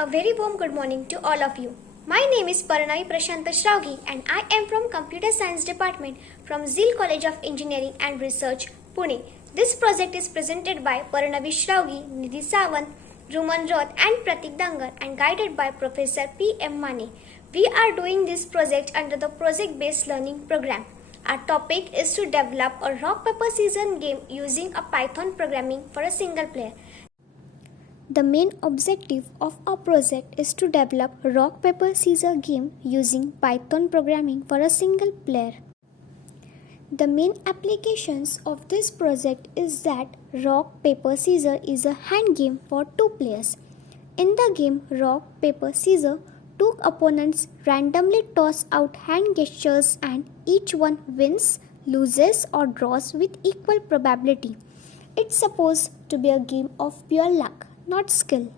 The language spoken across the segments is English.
A very warm good morning to all of you. My name is Paranavi Prashanta Shravgi and I am from Computer Science Department from Zeal College of Engineering and Research, Pune. This project is presented by Paranavi Shravgi, Nidhi Sawant, Ruman Roth and Pratik Dangar and guided by Professor P. M. Mane. We are doing this project under the project-based learning program. Our topic is to develop a rock paper scissors game using a Python programming for a single player. The main objective of our project is to develop a rock paper scissors game using Python programming for a single player. The main applications of this project is that rock paper scissors is a hand game for two players. In the game rock paper scissors, two opponents randomly toss out hand gestures and each one wins, loses or draws with equal probability. It's supposed to be a game of pure luck, not skill.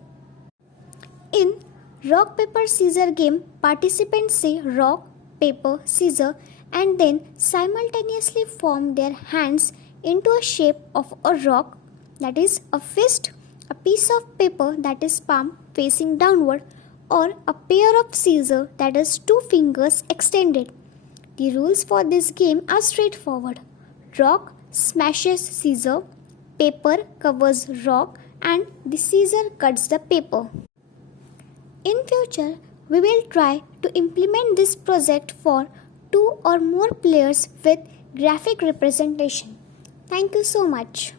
In rock paper scissors game, participants say rock, paper, scissors and then simultaneously form their hands into a shape of a rock, that is a fist, a piece of paper that is palm facing downward, or a pair of scissors that is two fingers extended. The rules for this game are straightforward. Rock smashes scissors, paper covers rock and the scissor cuts the paper. In future, we will try to implement this project for two or more players with graphic representation. Thank you so much.